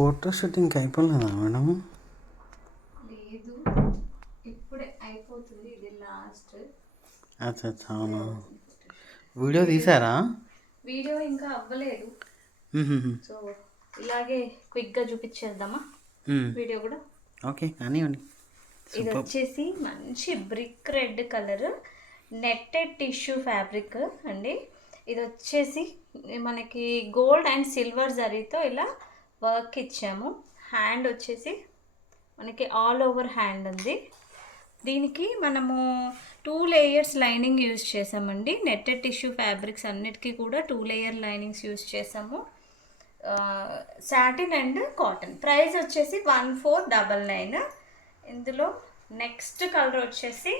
Photo shooting అయిపోలేదా madam? లేదు, ఇప్పుడే అయిపోతుంది. ఇది లాస్ట్. అచ్చా అవునా. వీడియో తీసారా? వీడియో ఇంకా అవ్వలేదు. సో ఇలాగే క్విక్గా చూపించేద్దామా వీడియో కూడా? ఓకే కానివ్వండి. ఇది వచ్చేసి మంచి brick red colour netted tissue fabric అండి. ఇది వచ్చేసి మనకి గోల్డ్ అండ్ సిల్వర్ జరీతో ఇలా వర్క్ ఇచ్చాము. హ్యాండ్ వచ్చేసి మనకి ఆల్ ఓవర్ హ్యాండ్ ఉంది. దీనికి మనము 2 లేయర్స్ లైనింగ్ యూజ్ చేసామండి. నెట్టెడ్ టిష్యూ ఫ్యాబ్రిక్స్ అన్నిటికీ కూడా 2 లేయర్ లైనింగ్స్ యూజ్ చేసాము. Satin and cotton. ప్రైస్ వచ్చేసి 1499. ఇందులో నెక్స్ట్ కలర్ వచ్చేసి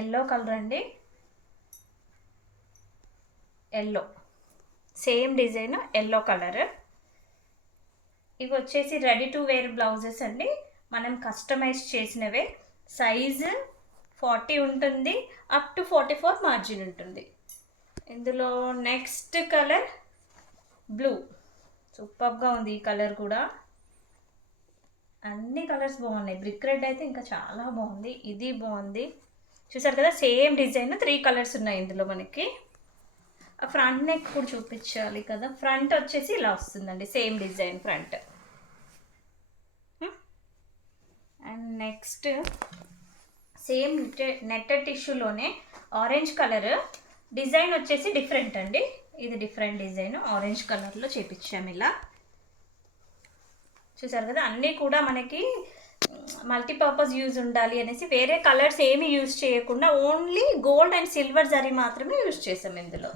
ఎల్లో కలర్ అండి. Yellow same design yellow colour. ఇవి వచ్చేసి రెడీ టు వేర్ బ్లౌజెస్ అండి. మనం కస్టమైజ్ చేసినవే. సైజు 40 ఉంటుంది, అప్ టు 44 మార్జిన్ ఉంటుంది. ఇందులో నెక్స్ట్ కలర్ బ్లూ. సూపర్గా ఉంది ఈ కలర్ కూడా. అన్ని కలర్స్ బాగున్నాయి. బ్రిక్ రెడ్ అయితే ఇంకా చాలా బాగుంది. ఇది బాగుంది. చూసారు కదా, సేమ్ డిజైన్ 3 కలర్స్ ఉన్నాయి ఇందులో మనకి. ఆ ఫ్రంట్ నెక్ కూడా చూపించాలి కదా. ఫ్రంట్ వచ్చేసి ఇలా వస్తుందండి, same design front. And next same netted టిష్యూలోనే ఆరెంజ్ కలర్. డిజైన్ వచ్చేసి డిఫరెంట్ అండి. ఇది డిఫరెంట్ డిజైన్ ఆరెంజ్ కలర్లో చేపించాము ఇలా. చూసారు కదా, అన్నీ కూడా మనకి మల్టీపర్పస్ యూజ్ ఉండాలి అనేసి వేరే కలర్స్ ఏమి యూజ్ చేయకుండా only gold and silver zari మాత్రమే యూజ్ చేసాం ఇందులో.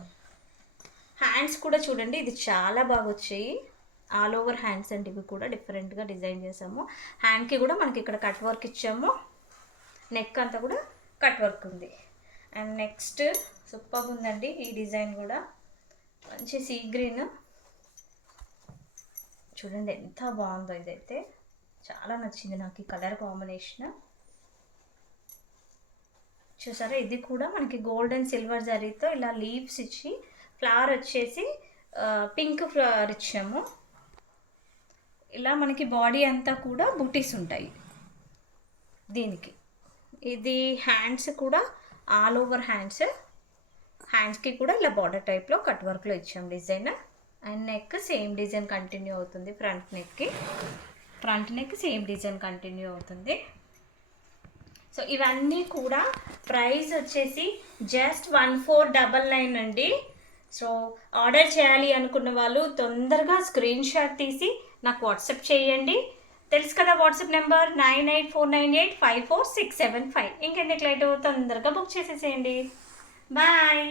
హ్యాండ్స్ కూడా చూడండి, ఇది చాలా బాగా వచ్చాయి. ఆల్ ఓవర్ హ్యాండ్స్ అండి. ఇవి కూడా డిఫరెంట్గా డిజైన్ చేసాము. హ్యాండ్కి కూడా మనకి ఇక్కడ కట్ వర్క్ ఇచ్చాము. నెక్ అంతా కూడా కట్ వర్క్ ఉంది. అండ్ నెక్స్ట్ సూపర్ ఉందండి ఈ డిజైన్ కూడా. మంచి సీ గ్రీన్. చూడండి ఎంత బాగుందో. ఇదైతే చాలా నచ్చింది నాకు ఈ కలర్ కాంబినేషన్. చూసారా, ఇది కూడా మనకి గోల్డ్ అండ్ సిల్వర్ జరీతో ఇలా లీవ్స్ ఇచ్చి ఫ్లవర్ వచ్చేసి పింక్ ఫ్లవర్ ఇచ్చాము. ఇలా మనకి బాడీ అంతా కూడా బూటీస్ ఉంటాయి దీనికి. ఇది హ్యాండ్స్ కూడా ఆల్ ఓవర్ హ్యాండ్స్. హ్యాండ్స్కి కూడా ఇలా బార్డర్ టైప్లో కట్ వర్క్లో ఇచ్చాము design. And neck same design continue అవుతుంది. Front neck same design continue అవుతుంది. సో ఇవన్నీ కూడా ప్రైస్ వచ్చేసి జస్ట్ 1499 అండి. సో ఆర్డర్ చేయాలి అనుకున్న వాళ్ళు తొందరగా స్క్రీన్ షాట్ తీసి నాకు వాట్సాప్ చేయండి. తెలుసు కదా వాట్సాప్ నెంబర్ 9849854675. ఇంకెందుకు లేట్, తొందరగా బుక్ చేసేసేయండి. బాయ్.